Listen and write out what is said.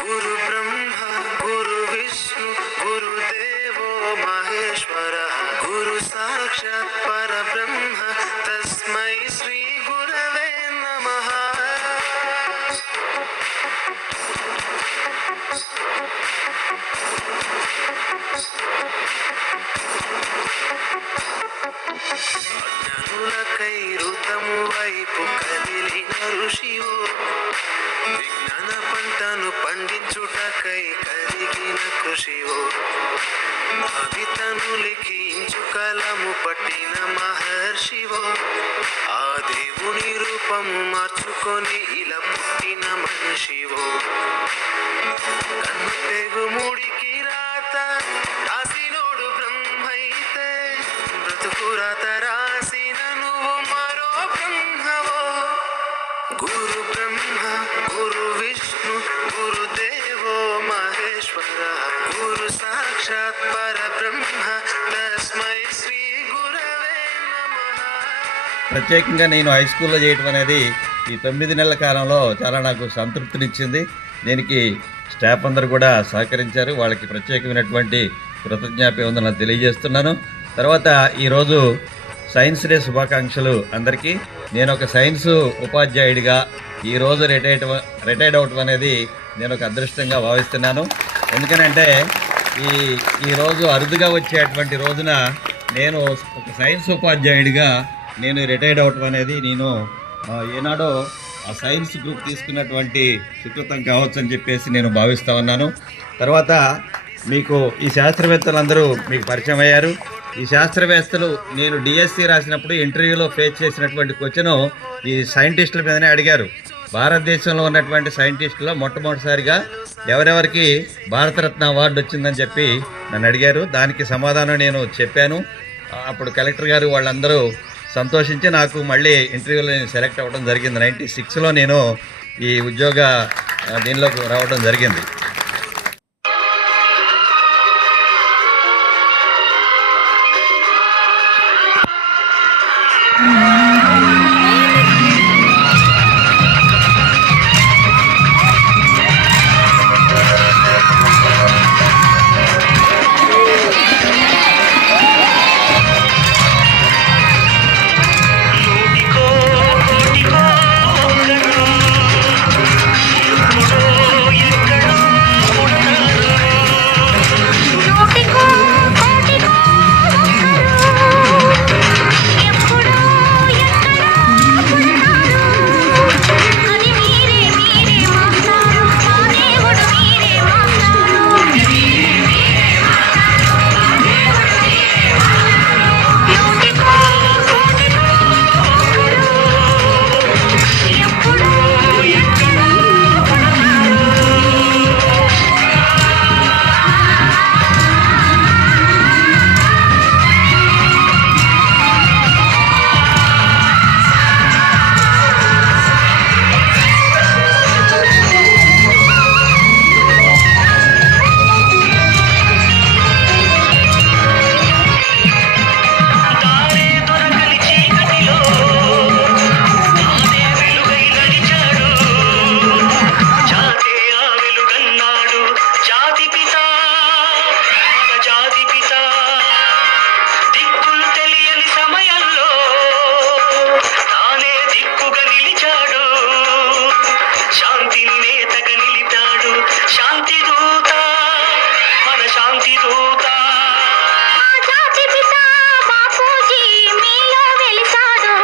गुरु ब्रह्मा गुरु विष्णु गुरुदेवो महेश्वरः गुरु साक्षात् परब्रह्म तस्मै श्री गुरवे नमः। అజ్ఞానులకై ఋతము వైపు కదిలిన ఋషివో, విజ్ఞాన పంటను పండించుటకై కలిగిన కృషివో, కవితను లిఖించు కలము పట్టిన మహర్షివో, ఆ దేవుని రూపము మార్చుకొని ఇలా పుట్టిన మనిషివో, కన్ను తెగు ముడికి రాత రాసినోడు బ్రహ్మైతే, బ్రతుకు రాత రాసిన నువ్వు మరో బ్రహ్మవో। గురు బ్రహ్మ గురు విష్ణు గురుదేవో మహేశ్వర గురు సాక్షాత్ పరబ్రహ్మ తస్మై శ్రీ గురవే నమః। ప్రత్యేకంగా నేను హై స్కూల్లో చేయటం అనేది ఈ 9 నెలల కాలంలో చాలా నాకు సంతృప్తినిచ్చింది. దీనికి స్టాఫ్ అందరూ కూడా సహకరించారు. వాళ్ళకి ప్రత్యేకమైనటువంటి కృతజ్ఞాపవందనలు తెలియజేస్తున్నాను. తర్వాత ఈరోజు సైన్స్ డే శుభాకాంక్షలు అందరికీ. నేను ఒక సైన్స్ ఉపాధ్యాయుడిగా ఈరోజు రిటైర్డ్ అవటం అనేది నేను ఒక అదృష్టంగా భావిస్తున్నాను. ఎందుకనంటే ఈరోజు అరుదుగా వచ్చేటువంటి రోజున నేను ఒక సైన్స్ ఉపాధ్యాయుడిగా నేను రిటైర్డ్ అవటం అనేది నేను ఏనాడో ఆ సైన్స్ గ్రూప్ తీసుకున్నటువంటి సుకృతం కావచ్చు అని చెప్పేసి నేను భావిస్తూ ఉన్నాను. తర్వాత మీకు ఈ శాస్త్రవేత్తలందరూ మీకు పరిచయం అయ్యారు. ఈ శాస్త్రవేత్తలు నేను డిఎస్సి రాసినప్పుడు ఇంటర్వ్యూలో ఫేస్ చేసినటువంటి క్వశ్చన్ ఈ సైంటిస్టుల మీదనే అడిగారు. భారతదేశంలో ఉన్నటువంటి సైంటిస్టులో మొట్టమొదటిసారిగా ఎవరెవరికి భారతరత్న అవార్డు వచ్చిందని చెప్పి నన్ను అడిగారు. దానికి సమాధానం నేను చెప్పాను. అప్పుడు కలెక్టర్ గారు వాళ్ళందరూ సంతోషించి నాకు మళ్ళీ ఇంటర్వ్యూలో నేను సెలెక్ట్ అవ్వడం జరిగింది. 96లో నేను ఈ ఉద్యోగ దీనిలోకి రావడం జరిగింది. బాపూజీ మీలో వెలిసాడు